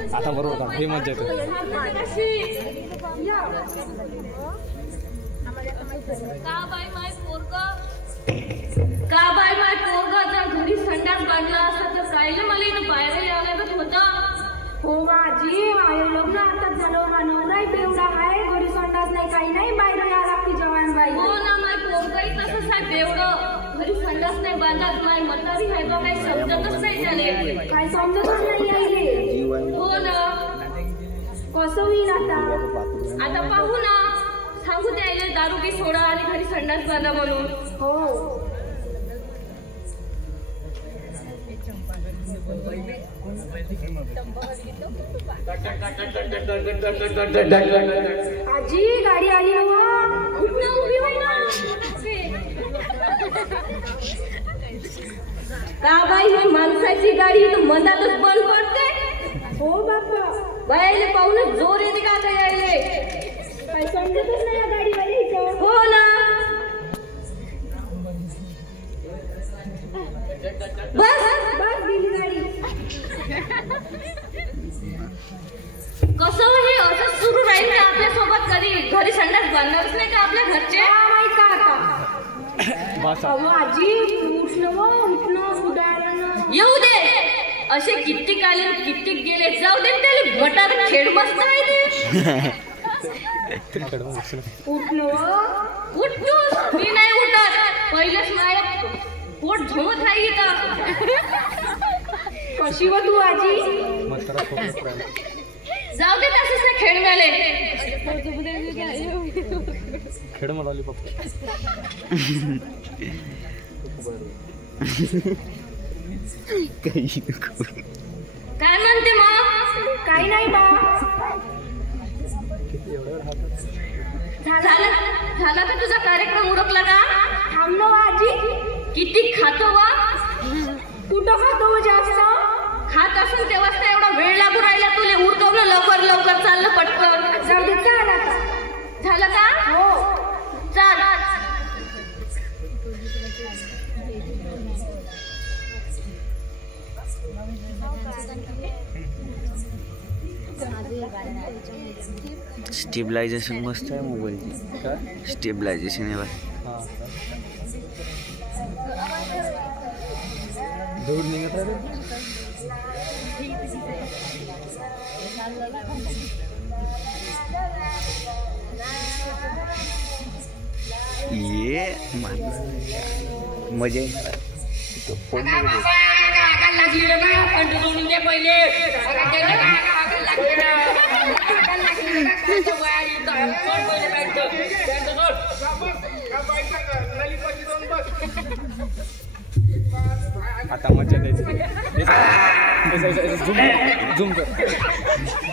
आता बरोबर का हे मजा येते का बाई माय पोरगा जर घरी संडास बांधला असता तर राहिलं मला इथं बाहेर यायलाच होतं. हो माझी माझे लग्न आता झालं ना नवराही बेवडा आहे घरी संडास नाही काही नाही बाहेर या लागते जवान बाई. हो ना माय पोरगाही तसंच आहे बेवडं घरी संडास नाही बांधत माय म्हातारी आहे बा काही समजतच नाही झाले काय समजतच नाही आईले. हो ना कसं होईल आता पाहू ना सांगू द्यायला दारू की सोडा आणि घरी संडास बांधा म्हणून. हो आजी गाडी आली ना उभी होई ना का बाई ही माणसाची गाडी तर मधातच बंद पडते. हो बाप्पा बायाले पाहूनच जोर येते का आता यायले काही समजतच नाही गाडीवाले. हो ना बस बस गेली गाडी. कसं हे असं सुरू राहील का आपल्या सोबत कधी घरी संडास बांधणारच नाही का आपल्या घरचे. माहित का आता अहो आजी उठणं उडालं येऊ दे असे कित्येक आले कित्येक गेले जाऊ दे त्याला भटार खेळ मस्त आहे ते. उठणं उठतो मी नाही उठत पहिलेच माझ्या पोट झोमत आहे इथं. कशी व तू आजी जाऊ दे तसंच ते खेळ झाले खेळ म्हणाली पप्पा काय म्हणते मग. काही नाही बा झाला का तुझा कार्यक्रम उरकला का. थांबलो आजी किती खातो वा कुठं खातो जास्त खात असून तेव्हाच तर एवढा वेळ लागू राहिला तुले उरकवलं लवकर लवकर चाललं पटकन. जाऊ दे चाल आता. झालं का हो चाल. स्टेबलायझेशन मस्त आहे मोबाईलची. स्टेबलायझेशन आहे दूर निघत आहे ये मजा येणार. आता मजा द्यायची झूम कर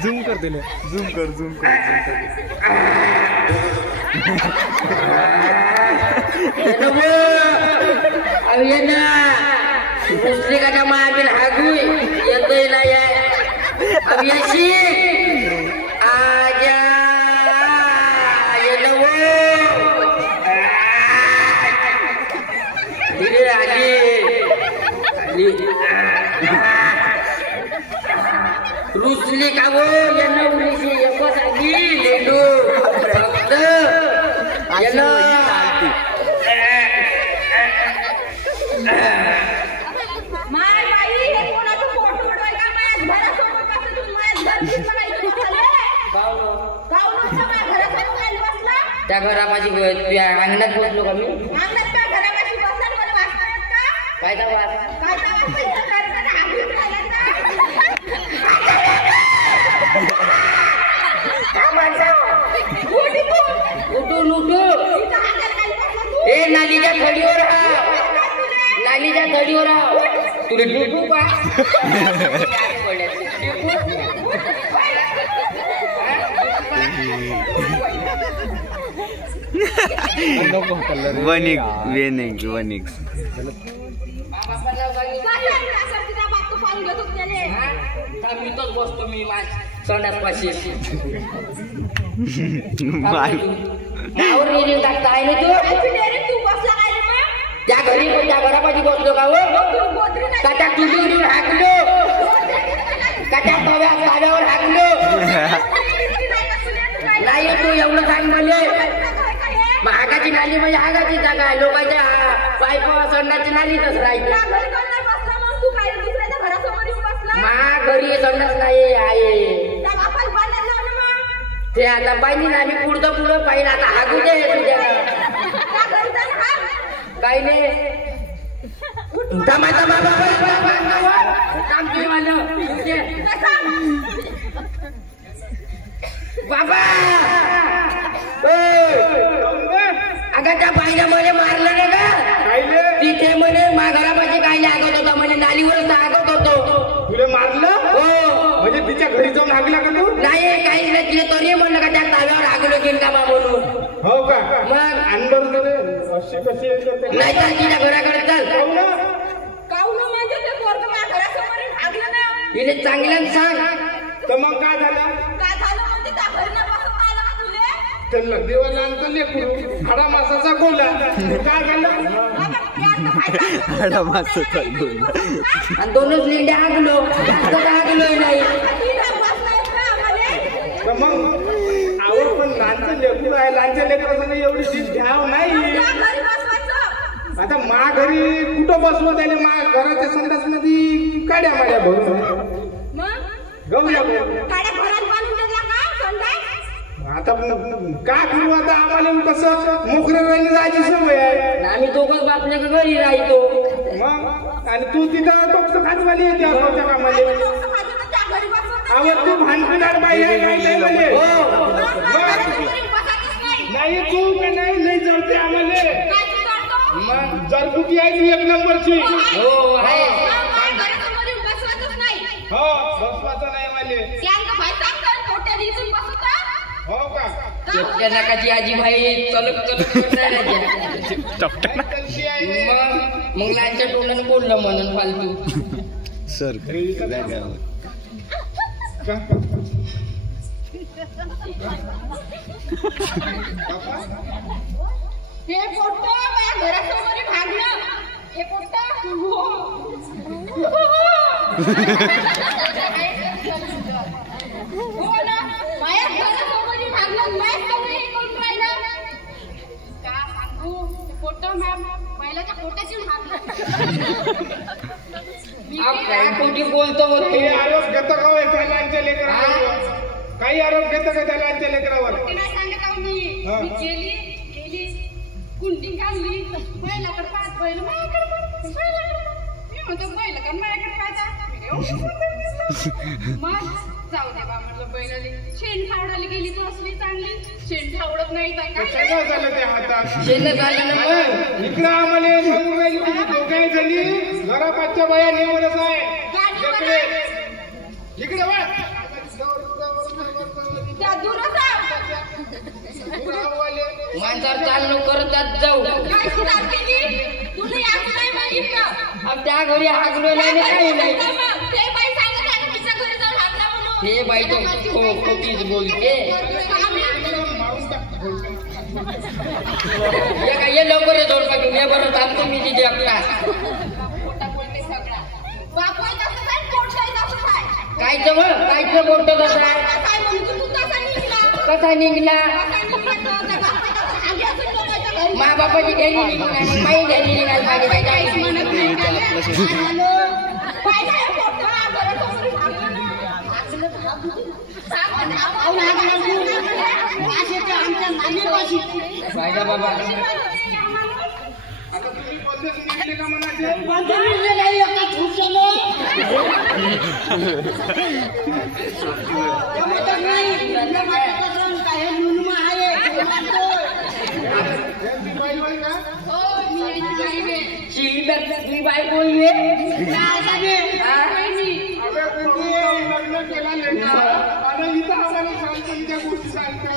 झूम कर दिले झूम कर पुस्तकाच्या मागील हागू येतोय ना या अभियाशी आजा धीरे आली रुचली का वो यांना उडीची एकच आली लेडू फक्त यांना त्या घरापाशी अंगणात बसलो का मी काय उठून हे नालीच्या थडीवर तुला डुबू का वनिक्स बसतो मी संडास पाशी टाकता आहे ना तू त्या घरापाशी बसलो का हो ताटा तुझी हाकलो का त्या तव्यावर हाकलो नाही तू एवढं सांग मला महागाची नाली म्हणजे आगाची जागा लोकांच्या पाईप संडाची नालीतच राहायची मा घरी संडास नाही आहे ते आता पाहिजे ना आम्ही पुढं पाहिजे आता हागू दे तुझ्या काही नाही बाबा अगं त्या बाईला मला मारलं नाही का तिथे म्हणे घरापाशी काय लागत होता म्हणे नालीवरच लागत होतो तुला मारलं हो म्हणजे तिच्या घरी जाऊन हागला का तू नाही काही नाही तिने तरी म्हणलं का त्या ताव्यावर हागलो गेल का म्हणून हो का मग अनबर अशी कशी नाही तर तिच्या घराकडे चल तिने चांगल्यानं सांग तर मग काय झालं त्यांना देवाला आणतं लेकरू हाडा मासाचा गोला काय झालं हाडा मासाचा गोला आणि दोनच लेंड्या हागलो जास्त हागलोय नाही तर मग आवड पण लहानचं लेकरू आहे लहानच्या लेकराचं एवढी जीत घ्याव नाही आता मा घरी कुठं बसलो त्याने मा घराच्या संडास मध्ये काड्या माड्या भरून गौऱ्या आता काय करू आता आम्हाला कसं मोकळ्या राहिली जायची सवय आहे आम्ही दोघंच बापल्या घरी राहतो मग आणि तू तिथं टोकसं खातवाली येते आमच्या कामाला आवड तू भांडणार बाई आहे काय नाही नाही तू का नाही जळते आम्हाला मग जरकुटी आहे ती 1 नंबरची हो आहे हो बसवाचं नाही मला हो का चोपट्या नाकाची आजी भाई चलक मग लांच्या तोंडाने बोललं म्हणून फालतू सर हे पोट्ट माझ्या घरासमोर भागलं हे पोट्ट हो ना माझ्या घरासमोर भागलं मॅच करून हे करून राहिलं का सांगू पोट्ट मॅम महिलाच्या पोटाची काय कोणी बोलतो मग काही आरोप घेतो का हो त्या लहानच्या लेकरावर काही आरोप घेतो का त्या लहानच्या लेकरावर नाही सांगत आहो मी गेली कुंडी घालली बैलाकडे पाहत बैल माझ्याकडे मी म्हणतो बैल का माझ्याकडे पाहता मग जाऊ दे बा म्हटलं बैलाली शेण फावडाली गेली बसली चांगली शेण फावडत नाही काय झालं ते हातात शेण झालं ना इकडं आम्हाला सांगून राहिली तुम्ही दोघाही झाली घरापाठच्या बाया नेमच आहे इकडे वा त्या दूरच माणसावर चालणं करत जाऊ काय सुधार केली तुला याच नाही मागितलं अब त्या घरी हागलो नाही काही नाही ते बाई सांगत आहे तिच्या घरी जाऊन हागला म्हणून हे बाई तो खोटीच बोलते ये लवकर जोड पाहिजे मी बरं थांबतो मी तिथे आपला खोटा बोलते सगळा बाप तसं काय पोट तसं काय कायचं बोलतो कसं आहे काय म्हणतो तू कसा निघला कसा निघला मा बापाची घ्यायली निघाली माई घ्यायली निघाली माझी काही म्हणत फायदा बाबा आता तुम्ही बोलते निघले का म्हणायचे तुम्ही बाई बोलले लग्न केलं आणि इथं आम्हाला सांगतो त्या गोष्टी सांगतो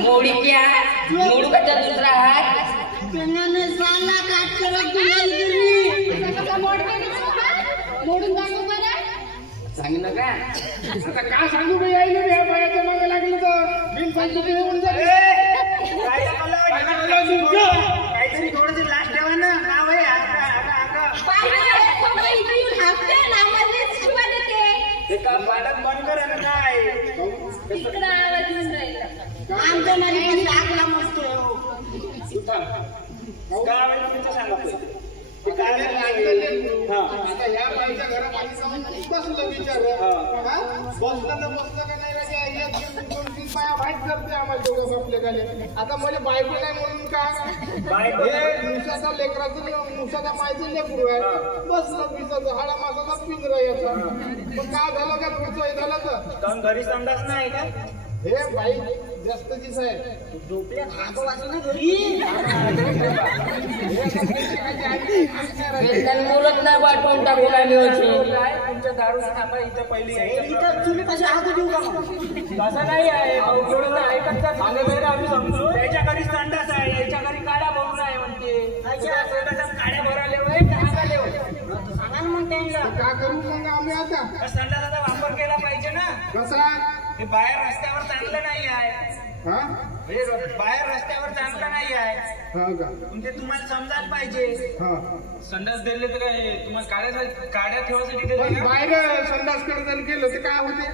मोडी क्या मोडू का दुसरा हात मोडून जाऊ बरं सांगितलं का आता काय सांगू बाई आई या बायाच्या मागे लागली तर बिन सांगतो येऊन जाईल काहीतरी थोडंसं लास्ट ठेवा ना पाहिजे ते का पाण्यात बंद करा ना काय इकडं आवाज येऊन राहिला. आमच्या नदीमध्ये आगला मस्त काय आवाज तुमचं सांगा पहिले. ते काय आता ह्या बाईच्या घरात आम्ही जाऊन बसलो विचारलं बसलं का नाही रे काय एक दोन तीन बाया माहीत करते आम्हाला दोघं बसले गाले आता मला बायको नाही म्हणून का हे मुसाचा लेकराचं मुसाचा माहिती लेकरू आहे बसलं पिसाचं हाडा मासाचा पिंजरा याचा मग काय झालं का पुढचं हे झालं तर कारण घरी संडास नाही का हे बाई जास्तचीच आहे मुलत नाही वाटून टाकून आम्ही तुमच्या दारू थांबा इथं पहिली तुम्ही कसे हात देऊ का तसं नाही आहे आम्ही समजू त्याच्या घरी संडास आहे याच्या घरी काड्या भरून आहे म्हणते काड्या भराले सांगा मग त्यांना का करू मग आम्ही आता संडासाचा वापर केला पाहिजे ना कसा हे बाहेर रस्त्यावर चांगलं नाही आहे हा हे बाहेर रस्त्यावर चांगलं नाही आहे हा का ते तुम्हाला समजायला पाहिजे हा संडास दिले तर काय तुम्हाला काड्या ठेवायसाठी पण दिले का? बाहेर संडास कडे केलं तर काय होते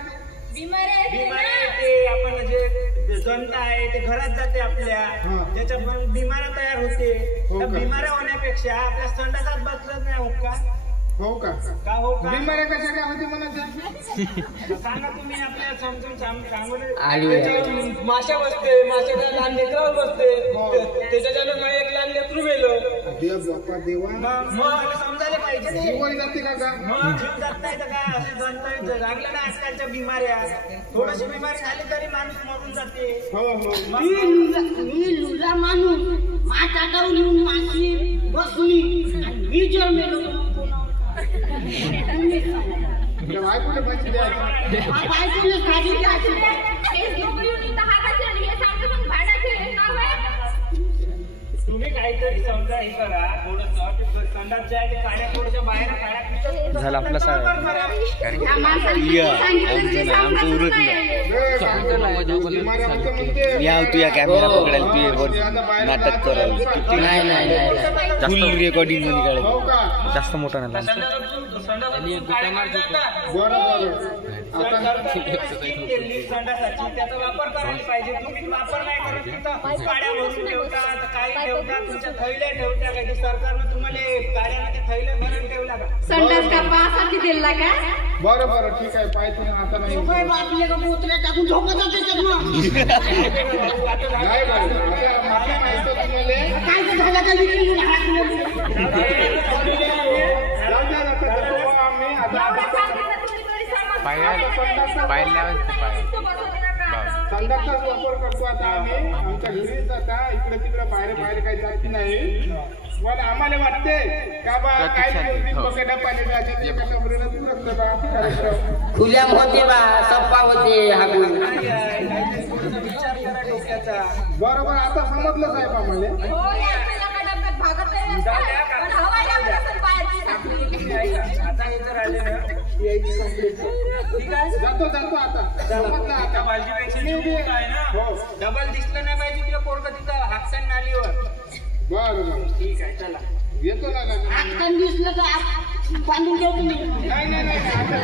बिमाऱ्या बिमाऱ्या आहेत येते आपण जे जनता आहे ते घरात जाते आपल्या हा. त्याच्यात पण बिमाऱ्या तयार होते हो त्या का? बिमाऱ्या होण्यापेक्षा आपल्या संडासात बसलंच नाही हो का हो का का हो का बिमाऱ्या कशा काय होते म्हणायच्या सांगा तुम्ही आपल्या समजून सांगून आडवी माशा बसते माशाच्या लहान लेकरावर बसते हो. त्याच्याच्यानं मला एक लहान लेकरू गेलं देव बाप्पा देवा मग मला समजायला पाहिजे ते. जीवन जाते का मग जीव जात नाही तर काय असे जनता लागलं ना आजकालच्या बिमाऱ्या थोडीशी बिमारी झाली तरी माणूस मरून जाते हो हो मी लुला माणूस टाकावून येऊन माशी बसली आणि मी जर मेलो बायकोला पैसे द्यायचे बायकोने खाली द्यायची हे लोकं येऊन इथं हाकाचे आणि हे सारखं मग भांडायचे. का बरं? तुम्ही काहीतरी समजा हे करा थोडस संडास जे आहे ते काड्या थोड्याच्या बाहेर काड्या झालं आपलं या माणसाने सांगितलं आमचं उरत नाही बिमाऱ्या होते म्हणते मी आव तुझ्या कॅमेरा पकडायला तू वर नाटक करायला नाही नाही नाही फुल रेकॉर्डिंग मध्ये हो काढायचं का जास्त मोठा नाही बरं संडासाची त्याचा वापर करायला पाहिजे तुम्ही वापर नाही करत तिथं काड्या भरून ठेवतात काही ठेवतात तुमच्या थैल्या ठेवता काही सरकारनं तुम्हाला काड्याला ते थैल्या भरून ठेवला का संडास का पासाठी दिला का बरं ठीक आहे पाहिजे ना आता नाही आपल्या का बोतल्या टाकून झोपत त्याच्यात नाही बाई, आता मला नाही तर तुम्हाला काय ते झालं का विचारून जाऊ द्या नका जाऊ आम्ही आता संडासचाच वापर करतो आता आम्ही आमच्या घरीच आता इकडे तिकडे बाहेर काही जात नाही पण आम्हाला वाटते का बा काय बकेटा पाणी जायचे एका कमरेला तू रक्त का खुल्या होते बा सप्पा होते हाकून विचार करा डोक्याचा बरोबर आता समजलं साहेब आम्हाला हो या आपल्याला डब्यात भागत नाही पण हवा लागत असेल बाहेरची. आता हे जर आले ना यायची कंप्लेंट ठीक आहे जातो आता समजलं त्या आता बालजीपेक्षा जीव आहे ना हो. डबल दिसलं नाही पाहिजे तुला पोरग तिथं हापसान नालीवर बरं ठीक आहे चला येतो ना आजकाल दिसलं का बांधून ठेवतो मी नाही आता